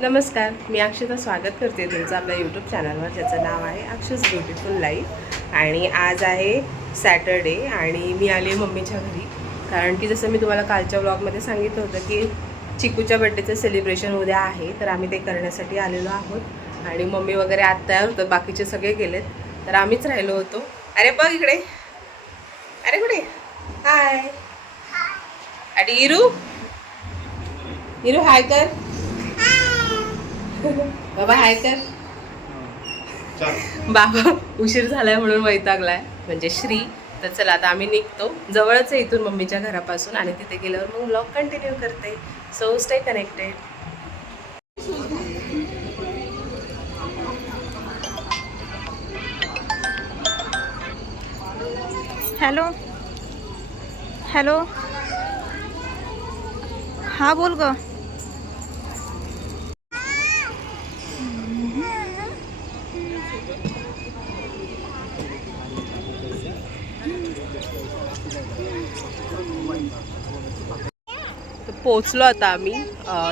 नमस्कार मी अक्षता स्वागत करते तुमचं आपल्या यूट्यूब चॅनलवर ज्याचं नाव आहे अक्षस ब्युटिफुल लाईफ आणि आज आहे सॅटरडे आणि मी आली मम्मीच्या घरी. कारण की जसं मी तुम्हाला कालच्या व्लॉगमध्ये सांगितलं होतं की चिकूच्या बड्डेचं सेलिब्रेशन उद्या आहे तर आम्ही ते करण्यासाठी आलेलो आहोत. आणि मम्मी वगैरे आत तयार होतात बाकीचे सगळे गेलेत. तर आम्हीच राहिलो होतो. अरे बघ इकडे. अरे कुठे? हाय आणि इरू? इरू हाय कर. बाबा हाय कर बाबा उशीर झालाय म्हणून वैतागलाय. म्हणजे श्री तर चला आता आम्ही निघतो. जवळच आहे इथून मम्मीच्या घरापासून आणि तिथे गेल्यावर मग ब्लॉग कंटिन्यू करते. So stay connected hello hello हां बोल ग. पोचलो आता आम्ही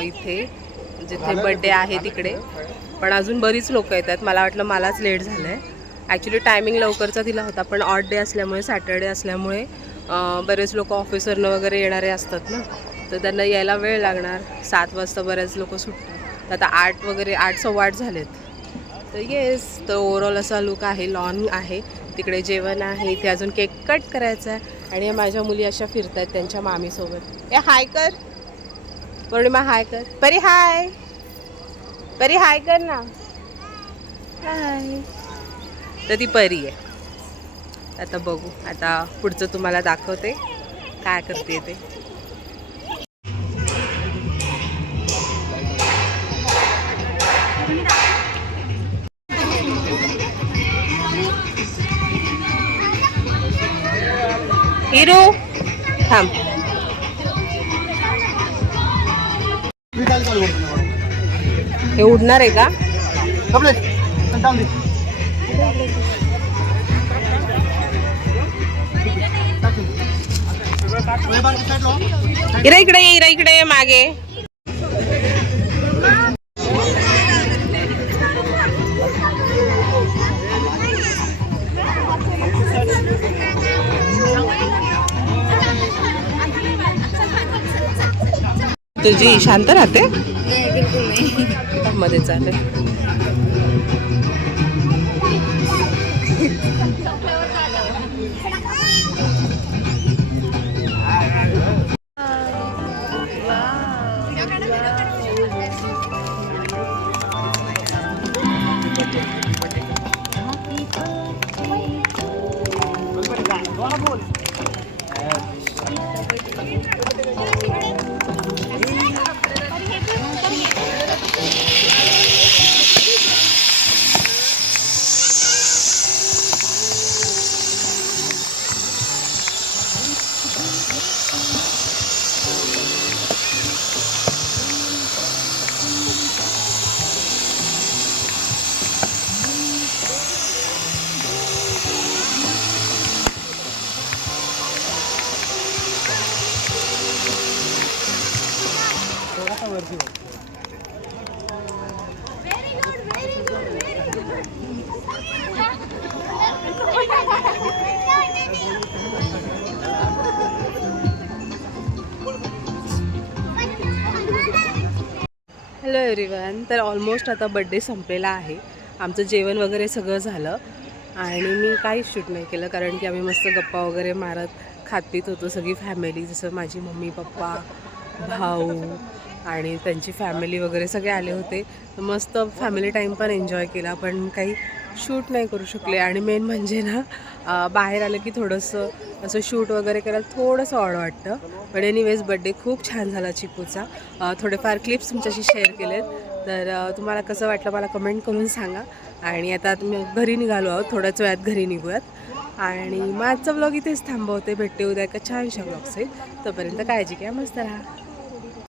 इथे जिथे बड्डे आहे तिकडे. पण अजून बरीच लोक येत आहेत. मला वाटलं मलाच लेट झालं आहे ॲक्च्युली टायमिंग लवकरचा दिला होता पण ऑड डे असल्यामुळे सॅटर्डे असल्यामुळे बरेच लोक ऑफिसरनं वगैरे येणारे असतात ना. तर त्यांना यायला वेळ लागणार. सात वाजता बरेच लोक सुटतात. तर आता आठ वगैरे आठ सव्वा आठ झालेत. तर येस तर ओव्हरऑल असा लुक आहे लॉन आहे. तिकडे जेवण आहे इथे अजून केक कट करायचा आहे आणि माझ्या मुली अशा फिरत आहेत त्यांच्या मामीसोबत. ए हाय कर. पौर्णिमा हाय कर. परी हाय. परी हाय कर ना. हाय. तर ती परी आहे. आता बघू. आता पुढचं तुम्हाला दाखवते. काय करते ते. हिरू थांब. हे उडणार आहे का? इरा इकडे ये इरा इकडे ये मागे. तुझी शांत राहते? मध्ये चालेल हॅलो एव्हरीवन तर ऑलमोस्ट आता बड्डे संपलेला आहे. आमचं जेवण वगैरे सगळं झालं. आणि मी काहीच शूट नाही केलं कारण की आम्ही मस्त गप्पा वगैरे मारत खात पित होतो सगळी फॅमिली जसं माझी मम्मी पप्पा भाऊ आणि त्यांची फॅमिली वगैरे सगळे आले होते. मस्त फॅमिली टाईम पण एन्जॉय केला. पण काही शूट नाही करू शकले. आणि मेन म्हणजे ना बाहेर आलं की थोडंसं असं शूट वगैरे करायला थोडंसं ऑड वाटतं. पण एनिवेज बड्डे खूप छान झाला चिकूचा. थोडेफार क्लिप्स तुमच्याशी शेअर केलेत. तर तुम्हाला कसं वाटलं मला कमेंट करून सांगा. आणि आता तुम्ही घरी निघालो आहोत. थोड्याच वेळात घरी निघूयात. आणि मग आजचा ब्लॉग इथेच थांबवते. भेटते उद्या एका छानशा ब्लॉग आहेत तोपर्यंत काळजी घ्या. मस्त राहा.